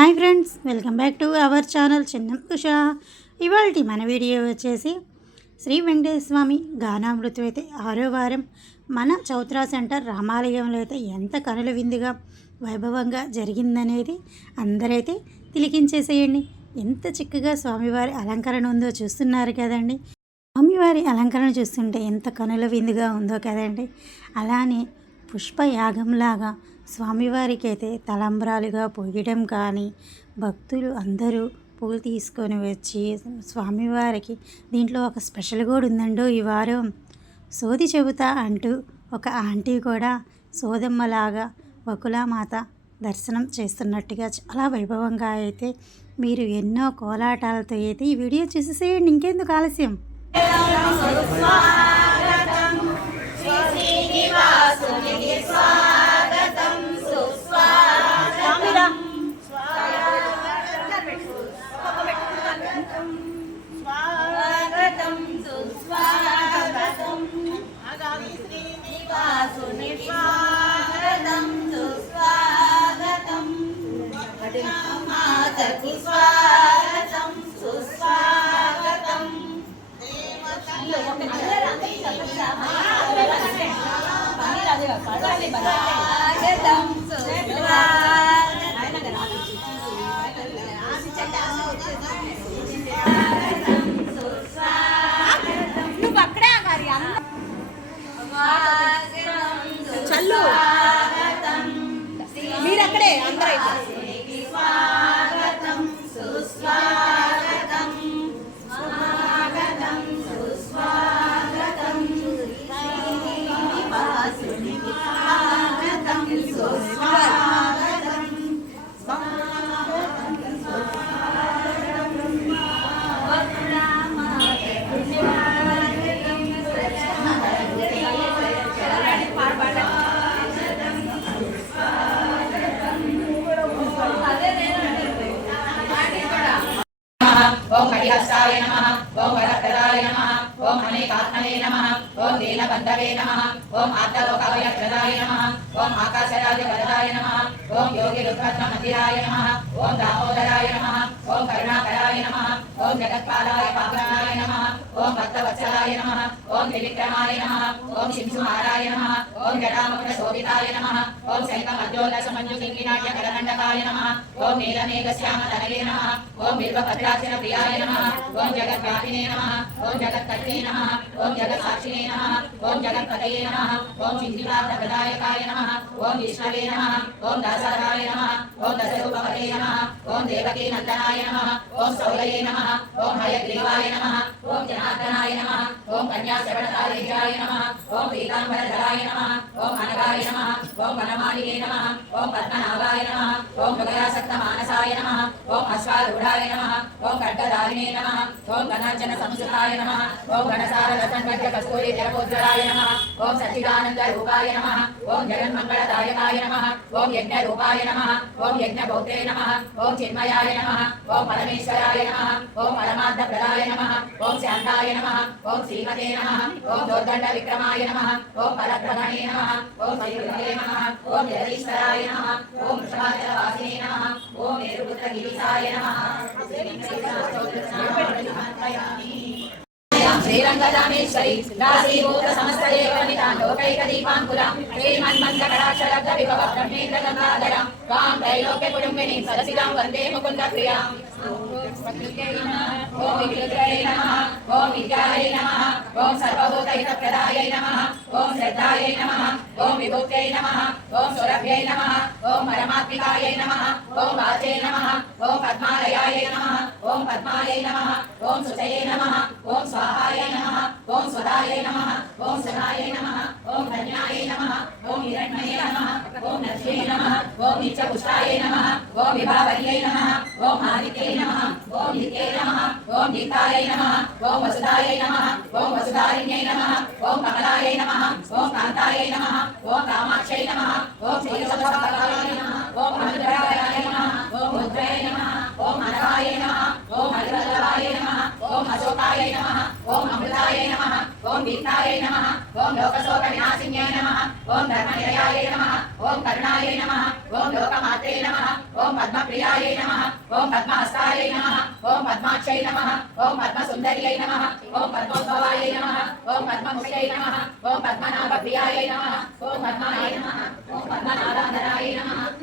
Hi friends welcome back to our channel చిన్న ఉషా ఇవాళ మన వీడియో వచ్చేసి శ్రీ వెంకటేశ్వర స్వామి గానామృతం అయితే ఆరో వారం. మన చౌత్రా సెంటర్ రామాలయంలో అయితే ఎంత కనుల విందుగా వైభవంగా జరిగిందనేది అందరైతే తిలికించేసేయండి. ఎంత చిక్కగా స్వామివారి అలంకరణ ఉందో చూస్తున్నారు కదండి. స్వామివారి అలంకరణ చూస్తుంటే ఎంత కనుల విందుగా ఉందో కదండి. అలానే పుష్పయాగంలాగా స్వామివారికి అయితే తలంబ్రాలుగా పోయడం కానీ భక్తులు అందరూ పూలు తీసుకొని వచ్చి స్వామివారికి దీంట్లో ఒక స్పెషల్ కూడా ఉందండో ఈ వారం. సోది చెబుతా అంటూ ఒక ఆంటీ కూడా సోదమ్మలాగా వకులామాత దర్శనం చేస్తున్నట్టుగా చాలా వైభవంగా అయితే మీరు ఎన్నో కోలాటాలతో అయితే ఈ వీడియో చూసేసేయండి. ఇంకెందుకు ఆలస్యం? నువ్వు అక్కడే ఆగాలి చల్లు. మీరు అక్కడే అందరూ ఓం ఓం ఆర్తలోకాయ నమ. ఓం ఆకాశరాజ వరదాయ నమ. ఓం యోగి రుద్రత్న మందిరాయ నమ. ఓం దామోదరాయ నమ. ఓం కరుణాకర ఓం జగత్పాదాయ పాపనాయ నమ ఓం భక్తవత్సలాయ నమ ఓం త్రివిక్రమాయ నమ ఓం శింసుమారాయ నమ ఓం జటాముఖ శోభితాయ నమ ఓం శంఖమద్యోదశ మంజు కింకినాట్య కలదండకాయ నమ ఓం నీలమేఘ శ్యామ తనయే నమ ఓం బిల్వభద్రాచన ప్రియాయ నమ ఓం జగద్వ్యాపినే నమ ఓం జగత్కర్తే నమ ఓం జగత్సాక్షినే నమ ఓం జగత్పతయే నమ ఓం సింధిపార్థప్రదాయకాయ నమ ఓం విష్ణవే నమ ఓం దాసరాయ నమ ఓం దశరూపవతే నమ ఓం దేవకీ నందనాయ నమ ఓం సౌలయే నమ ఓం హయగ్రీవాయ నమ ఓం జనార్దనాయ నమ ఓం కన్యాశ్రవణకార్యాయ నమ ఓం పీతాంబరధరాయ నమ ఓం అనగాయ నమ ఓం వనమాలినే నమ ఓం పద్మనాభాయ నమ ఓం మృగయాసక్త మానసాయ నమ ఓం అశ్వారూఢాయ నమ ఓం ఖడ్గధారిణే నమ ఓం ధనార్జన సంస్కృతాయ నమ ఓం గణసార రసన్వడ్య కస్తూరి జలపోజ్వలాయ నమ ఓం సచ్చిదానంద రూపాయ నమ ఓం జగన్మంగళదాయకాయ నమ ఓం యజ్ఞ రూపాయ నమ ఓం యజ్ఞ బౌద్ధే నమ ఓం చిన్మయాయ నమ ఓం పరమేశ్వరాయ నమ ఓం పరమార్థ ప్రదాయ నమ. ఓం శాంతాయ నమ. ఓం శ్రీమతే నమ. ఓం దోర్దండ విక్రమాయ నమ. ఓం పరబ్రహ్మణే నమ. ఓం శ్రీమతే నమ. ఓం జగదీశ్వరాయ నమ. ఓం వృషభాచల వాసినే నమ. ఓం మేరుపుత్ర గిరిసాయ నమ శ్రీరంగరామేశ్వరి రాశీభూత సమస్త దేవనిత లోకైక దీపాంకురం శ్రీమన్మంద కటాక్షరబ్ద విభవ బ్రహ్మేంద్ర గంగాధరం. వాం త్రైలోక్య కుటుంబిని సరసిదాం వందే ముకుంద ప్రియాం ఓం వికృత్రై నమః ఓం విద్యాయై నమః ఓం సర్వభూతహిత ప్రదాయై నమః ఓం శ్రద్ధాయై నమః ఓం విభూత్యై నమః ఓం సురభ్యై నమః ఓం పరమాత్మికాయై నమః ఓం వాచై నమః ఓం పద్మాలయాయై నమః ఓం పద్మాయై నమః ఓం సుచయై నమః ఓం స్వాహాయై నమః ఓం స్వదాయై నమః ఓం సునాయై నమః ఓం ధన్యాయై నమః ఓం హిరణ్మయే నమః ఓం నర్షే నమః ఓం నిత్యపుష్పాయ నమ ఓం విభావర్యై నమ ఓం ఆదిత్యై నమ ఓం నిత్యై నమ ఓం నిత్యాయై నమ ఓం వసుదాయ నమ ఓం వసుదారిణ్యై నమ ఓం కమలాయ నమ ఓం కాంతాయ నమ ఓం కామాక్షై నమ ఓం శ్రీరసభాయ ఓం విత్తాయ నమ ఓం లోకశోక వినాశిన్యాయ నమ ఓం ధర్మనిలయాయ నమ ఓం కరుణాయ నమ ఓం లోకమాత్రే నమ ఓం పద్మప్రియాయ నమ ఓం పద్మహస్తాయ నమ ఓం పద్మాక్షై నమ ఓం పద్మసుందర్యై నమ ఓం పద్మోద్భవాయ నమ ఓం పద్మముఖ్యై నమ ఓం పద్మనాభప్రియాయై నమ ఓం పద్మాయ నమ ఓం పద్మ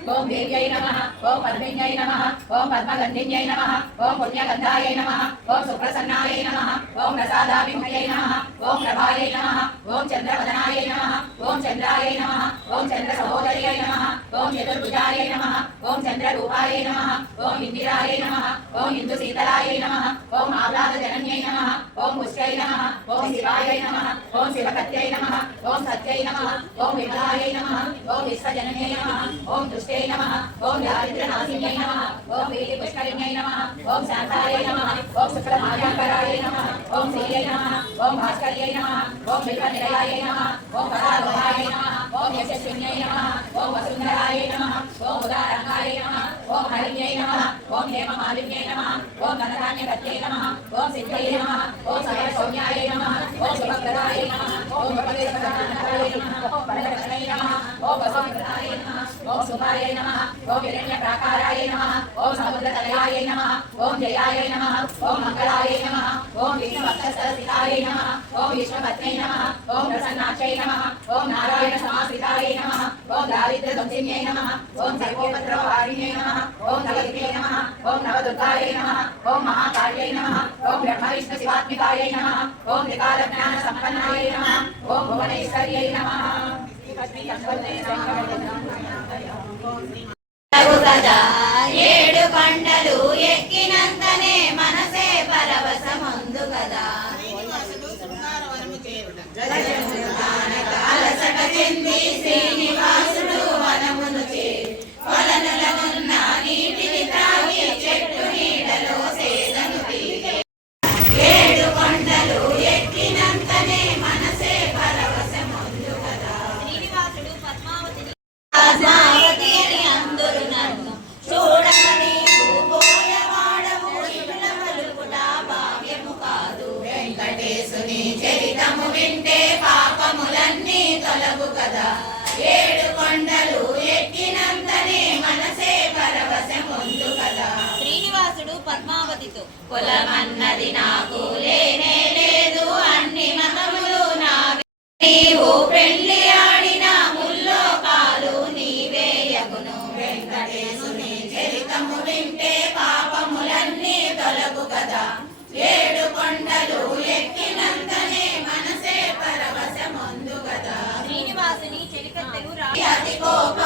ఓం దేవ్యై నమ ఓం పద్మిన్యై నమ ఓం పద్మగంధిన్యై నమ ఓం పుణ్యగంధాయై నమ ఓం సుప్రసన్నాయై నమ ఓం ప్రసాదాభిముఖ్యై నమ ఓం ప్రభాయై నమ ఓం చంద్రవదనాయ నమ ఓం చంద్రాయ నమ ఓం చంద్ర సహోదర్యై నమ ఓం చతుర్భుజాయ నమ ఓం చంద్రరూపాయ నమ ఓం ఇందిరాయ నమ ఓం ఇందు సీతలాయ నమ ఓం ఆహ్లాద జనన్యై నమ ఓం పుష్యై నమ ఓం శివాయ నమ ఓం శివకత్యై నమ ఓం సత్యై నమ ఓం విమలాయై నమ ఓం విశ్వజనన్యై నమ ఓం దుష్టై నమ ఓం దారిద్రనాశిన్యై నమ ఓం వీరి పుష్కరిణ్యై నమ ఓం శాంతాయ నమ ఓం శుక్లమాయాకరాయై నమ ఓం శ్రీయై నమ ఓం భాస్కర్యై నమ ఓం విల్వనిలయాయై నమః ఓం పరాలోహాయై నమః ఓం యశస్విన్యై నమః ఓం వసుంధరాయై నమః ఓం ఉదారంగాయై నమః ఓం హరిణ్యై నమః ఓం హేమమాలిన్యై నమః ఓం ధనధాన్యగత్యై నమః ఓం సిద్ధై నమః ఓం సర్వసౌమ్యాయై నమః ఓం శుభప్రదాయై నమః ఓం భగవద్గీతాయ నమః ఓం వరదక్షిణై నమః ఓం వసుప్రదాయై నమః ఓం సుభాయై నమః ఓం హిరణ్యప్రాకారాయై నమః ఓం సముద్రతలయాయై నమః ఓం జయాయై నమః ఓం మంగళాయై నమః ఓం విష్ణుభక్తసరసితాయై నమః ఓం విష్ణుపత్నై నమః ఓం ప్రసన్నాక్షై నమ. ఓం నారాయణ సమాశ్రితాయై నమ. ఓం దారిద్ర దారిద్ర్యధ్వంసిన్యై నమ. ఓం సర్వోపద్రవహారిణ్యై నమ. ఓం నవదుర్గే నమ. ఓం నవదుర్గాయై నమ. ఓం మహాకార్యై నమ. ఓం బ్రహ్మ విష్ణు శివాత్మికాయై నమ. ఓం వికార జ్ఞాన సంపన్నాయై నమ. ఓం భువనేశ్వర్యై నమ. ఏడు కొండలు ఎక్కినంతనే మనసే పరవశముందు కదా అలసట చెంది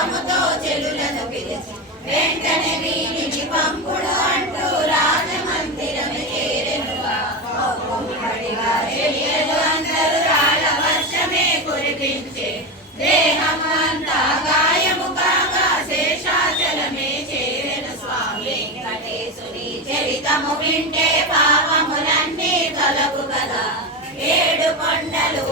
కోపముతో చెలులను పిలిచి వెంటనే వీరిని పంపుడు అంటూ రాజమందిరం చేరెనుగా కోపముడిగా చెలియలు అందరూ రాళ్ళ వర్షమే కురిపించే దేహం అంతా గాయము కాగా శేషాచలమే చేరెను. స్వామి వెంకటేశుని చరితము వింటే పాపములన్నీ తొలగు కదా. ఏడు కొండలు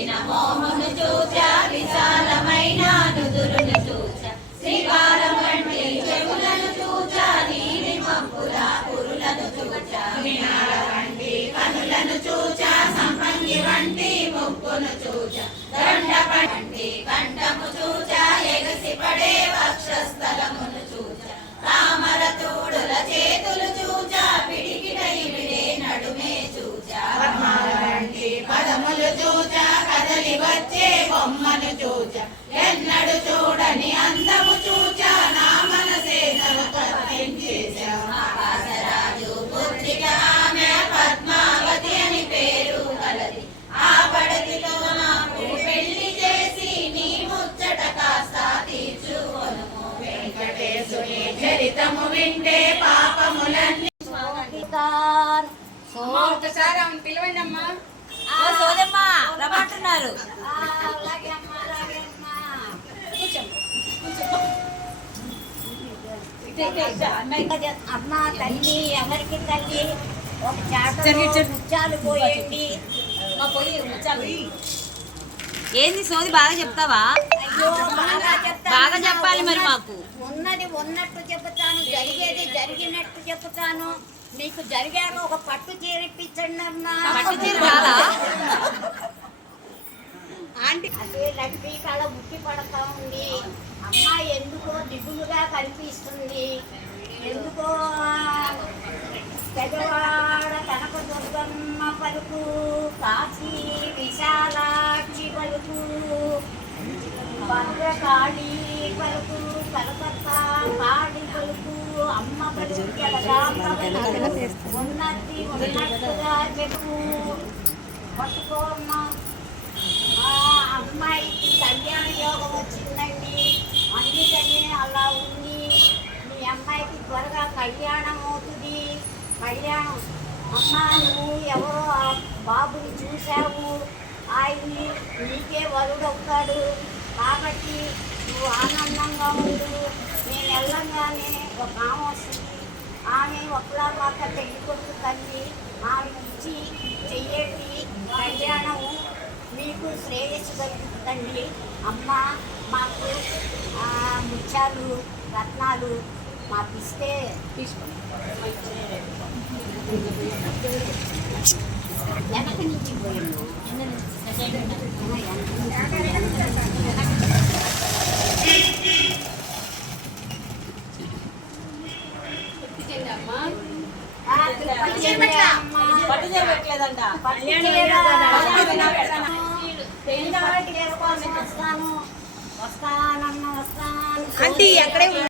చంద్రుని మోహను చూచ విశాలమైన నుదురును చూచ శ్రీకారం వంటి చెవులను చూచ నీలి మబ్బుల పురులను చూచ వినాల వంటి కనులను చూచ సంపంగి వంటి ముక్కును చూచ దండ వంటి కంఠము చూచ ఎగసి పడే వక్షస్థలమును చూచ తామర తోడుల చేతులు కదలి వచ్చే బొమ్మను చూచా. ఎన్నడు చూడని అందము చూచా. నా మనసే తలపేసా ఆకాశరాజు పుత్రిక ఆమె పద్మావతి అని పేరు కలది. ఆ పడతితో నాకు పెళ్ళి చేసి నీ ముచ్చట కాస్త తీర్చుకొనుము. వెంకటేశుని చరితము వింటే పాపములన్నీ పిలవండి అమ్మా. సోదమ్మా రమ్మంటున్నారు అమ్మ తల్లి ఎవరికి తల్లి ఒక జరిగి. ముత్యాలు పోయండి మా పోయి ముచ్చాలు ఏంది సోది బాగా చెప్తావా. బాగా చెప్పాలి మరి మాకు. ఉన్నది ఉన్నట్టు చెప్తాను జరిగేది జరిగినట్టు చెప్తాను మీకు జరిగాక ఒక పట్టు చీర ఇప్పించండి అమ్మా పట్టు చీర కాదా? అదే లక్ష్మీ కళ ఉట్టి పడతా ఉంది. అమ్మ ఎందుకో దిగులుగా కనిపిస్తుంది. ఎందుకో పెదవాడ కనక దుర్గమ్మ పలుకు కాశీ విశాలాక్షి పలుకు భద్రకాళి పలుకు కలకత్తా కాళి పలుకు అమ్మ ఉన్నది ఉన్నట్టుగా చెప్పు. పట్టుకో అమ్మాయికి కళ్యాణ యోగం వచ్చిందండి. అందుకని అలా ఉంది. మీ అమ్మాయికి త్వరగా కళ్యాణం అవుతుంది. కళ్యాణం. అమ్మ నువ్వు ఎవరో ఆ బాబుని చూశావు. ఆయన్ని నీకే వరుడవుతాడు. కాబట్టి నువ్వు ఆనందంగా ఉండు. నేను వెళ్ళంగానే ఒక ఆమె వస్తుంది. ఆమె ఒకలా మాక పెళ్ళి కొడుకు తల్లి ఆమె ఇచ్చి చెయ్యేటి కళ్యాణం మీకు శ్రేయస్సు కలుగుతుంది అమ్మ మాకు ముత్యాలు రత్నాలు మాకు ఇస్తే వెనక నుంచి పోయాను వెనక నుంచి పెట్టలేదంట వస్తాను వస్తానన్న వస్తాను ఆంటీ ఎక్కడే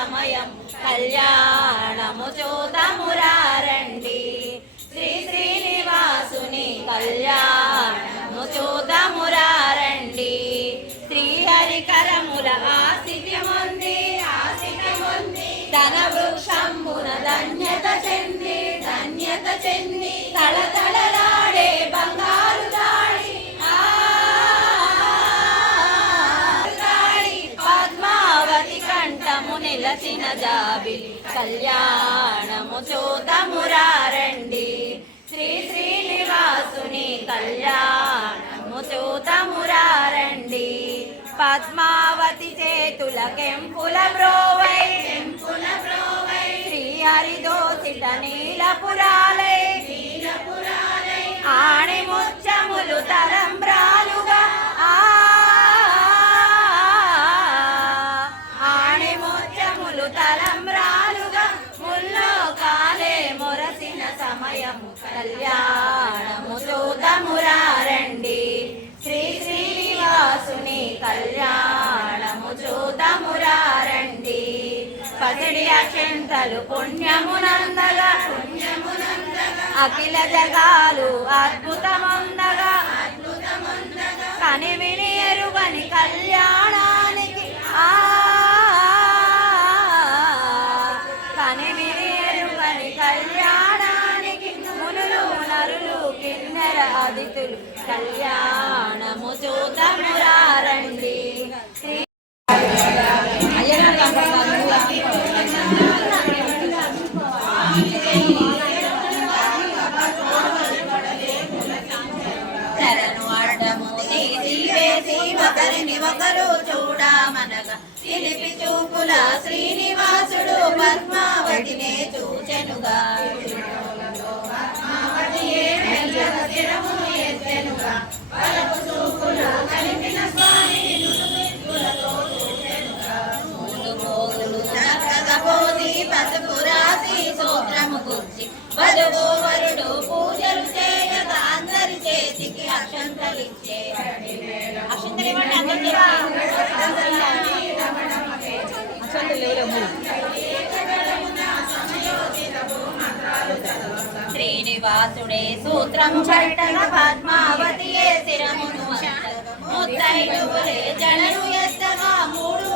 సమయం కళ్యాణము చూదమురారండి శ్రీ శ్రీనివాసుని కళ్యాణము చూదమురారండి శ్రీహరికరముల ఆశిత్యముంది ఆశిత్యముంది ధన వృక్షంబున ధన్యత చెంది ధన్యత చెంది తళతళలాడే కంఠము నిలసిన జాబిలి కళ్యాణము చూతమురారండి. శ్రీ శ్రీనివాసుని కళ్యాణము చూతమురారండి. పద్మావతి చేతుల కెంపుల బ్రోవై పసిడి అక్షంతలు పుణ్యమునందగా అఖిల జగాలు అద్భుతముందగా. అద్భుతముందగా. కని విని ఎరుగని కళ్యాణానికి ఆ కని విని ఎరుగని కళ్యాణానికి మునులు నరులు కిన్నెర అదితులు కళ్యాణము చూతమురారండి ఒకరు చూడమనగా తిలిపి చూపుల శ్రీనివాసుడు పద్మావతినే చూచెనుగా. పసుపు రాసి సూత్రము గుర్చి. వరుడు పూజలు చేయగా అందరి చేతికి అక్షంతలిచ్చే శ్రీనివాసుడే సూత్రము పట్టగా పద్మావతియే శిరమును వంచగా, ముత్తైదువులే ఎత్తగా మూడు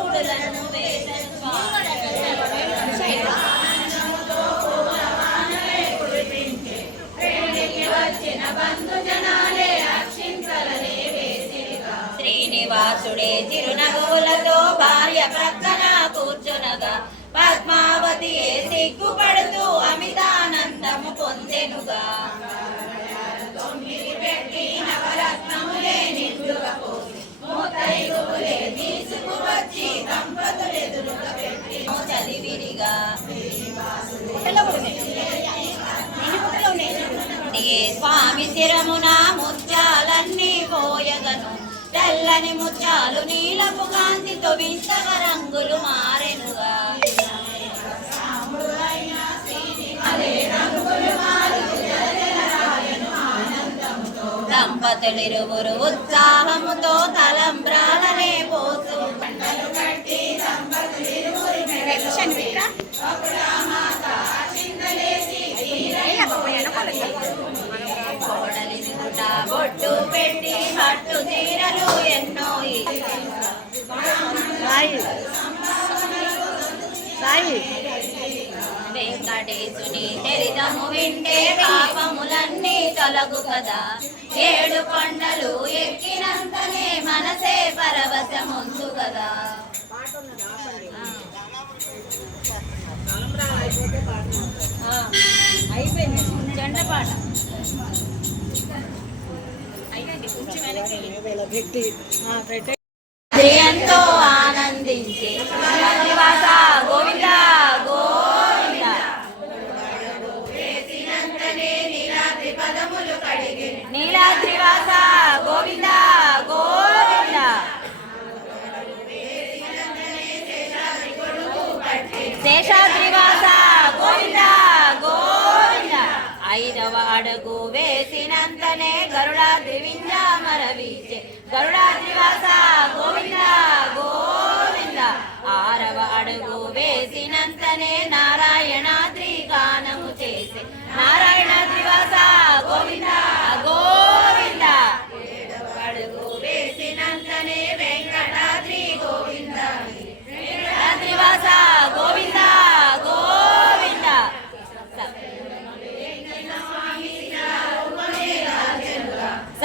శ్రీనివాసుడే చిరునగవులతో భార్య ప్రక్కన కూర్చునగా పద్మావతి సిగ్గుపడుతూ అమితానందము పొందెనుగా. పెట్టి నవరత్నములే తెల్లని ముత్యాలు నీలపు కాంతితో వింతగా రంగులు మారెనుగా. దంపతులిరువురు ఉత్సాహముతో తలంబ్రాలనే పోతూ. పంటలు బొట్టు పెట్టి పట్టు చీరలు ఎన్నో వెంకటేశుని చరితము వింటే పాపములన్నీ తొలగు కదా. ఏడు కొండలు ఎక్కినంతనే మనసే పరవశముందు కదా. అయిపోయింది. జెండ పాట. ఎంతో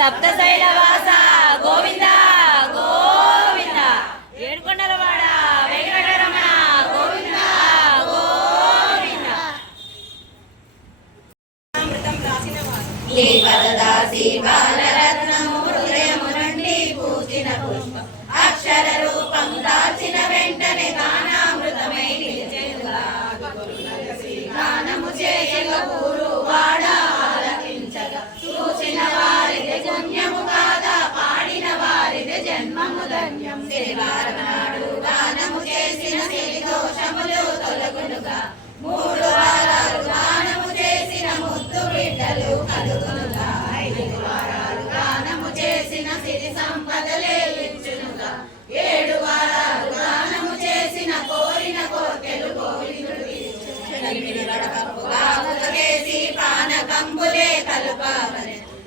Hafta sayı ధన్యం శనివారం చేసిన సిరి దోషములు తొలగునుగా మూడు వారాలు చేసిన ముద్దు బిడ్డలు కలుగునుగా ఐదు వారాలు చేసిన సిరి సంపదలే ఇచ్చునుగా ఏడు వారాలు చేసిన కోరిన కోర్కెలు ఎనిమిది పానకంబులే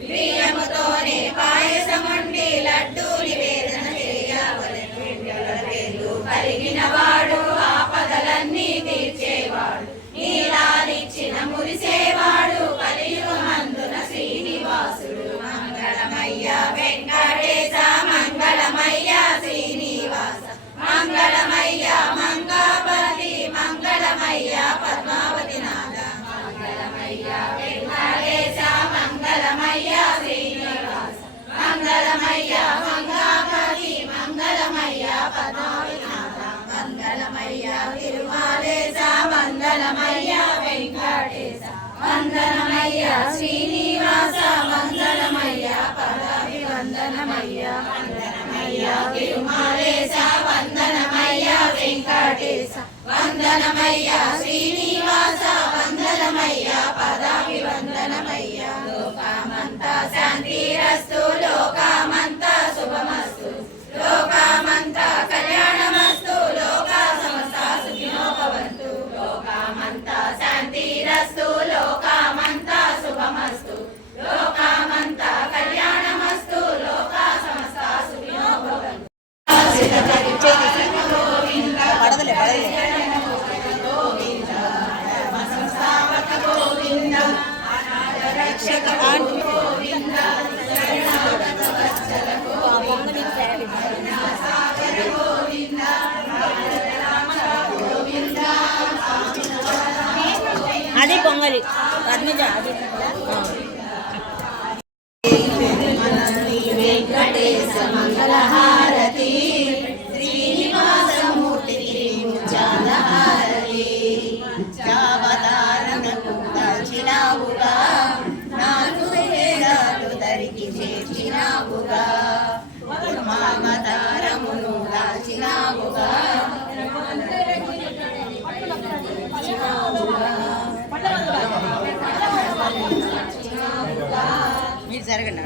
బియ్యముతోనే పాయసముండి లడ్డూ కలిగిన వాడు ఆపదలన్నీ తీర్చేవాడు. నీలాలిచ్చిన మురిసేవాడు కలియుగమందున శ్రీనివాసుడు. మంగళమయ్య వెంకటేశ మంగళమయ్య శ్రీనివాస. మంగళమయ్య మంగాపతి మంగళమయ్య పద్మావతి నాథ మంగళమయ్య వెంకటేశ మంగళమయ్య వెంకటేశ. వందనమయ్య శ్రీనివాస వందనమయ్య పదాభి వందనమయ్య వందనమయ్య తిరుమాలేశ వందనమయ్య వెంకటేశ. వందనమయ్య శ్రీనివాస వందనమయ్య పదాభి వందనమయ్య లోకమంతా శాంతిరస్తు లోకమంతా శుభమస్తు. లోకమంతా లోకమంతా కళ్యాణమస్తు అది పొంగలి. పద్మజ అది వెంకటేశ మంగళహారతి శ్రీనివాసమూర్తికి ముత్యాలహారతి చావతారణకు దాల్చినావుగా నాలుగు వేదాలు దరికి చేర్చినావుగా మామతారమును దాల్చినావుగా మీరు జరగండి.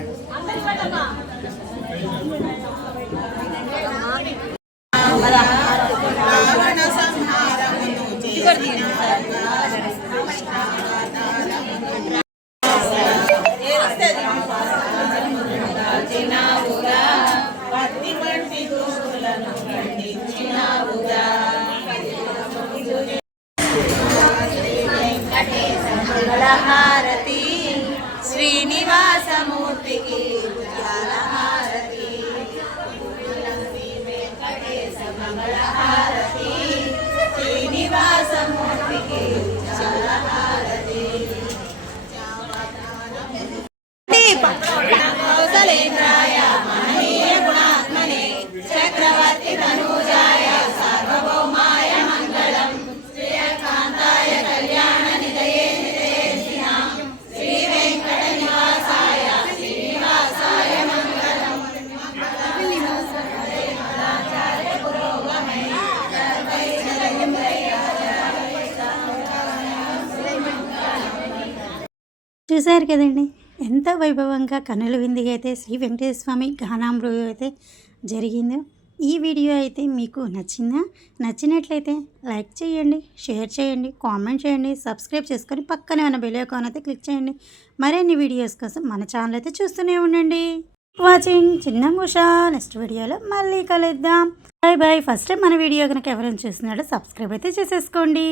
చూశారు కదండి. ఎంత వైభవంగా కనుల విందుగా అయితే శ్రీ వెంకటేశ్వర స్వామి గానామృగ అయితే జరిగిందో ఈ వీడియో అయితే మీకు నచ్చిందా? నచ్చినట్లయితే లైక్ చేయండి షేర్ చేయండి కామెంట్ చేయండి సబ్స్క్రైబ్ చేసుకొని పక్కనే ఉన్న బెల్ ఐకాన్ అయితే క్లిక్ చేయండి. మరిన్ని వీడియోస్ కోసం మన ఛానల్ అయితే చూస్తూనే ఉండండి. వాచింగ్ చిన్న ముషా నెక్స్ట్ వీడియోలో మళ్ళీ కలుద్దాం. బాయ్ బాయ్ ఫస్ట్ మన వీడియో కనుక ఎవరైనా చూస్తున్నాడో సబ్స్క్రైబ్ అయితే చేసేసుకోండి.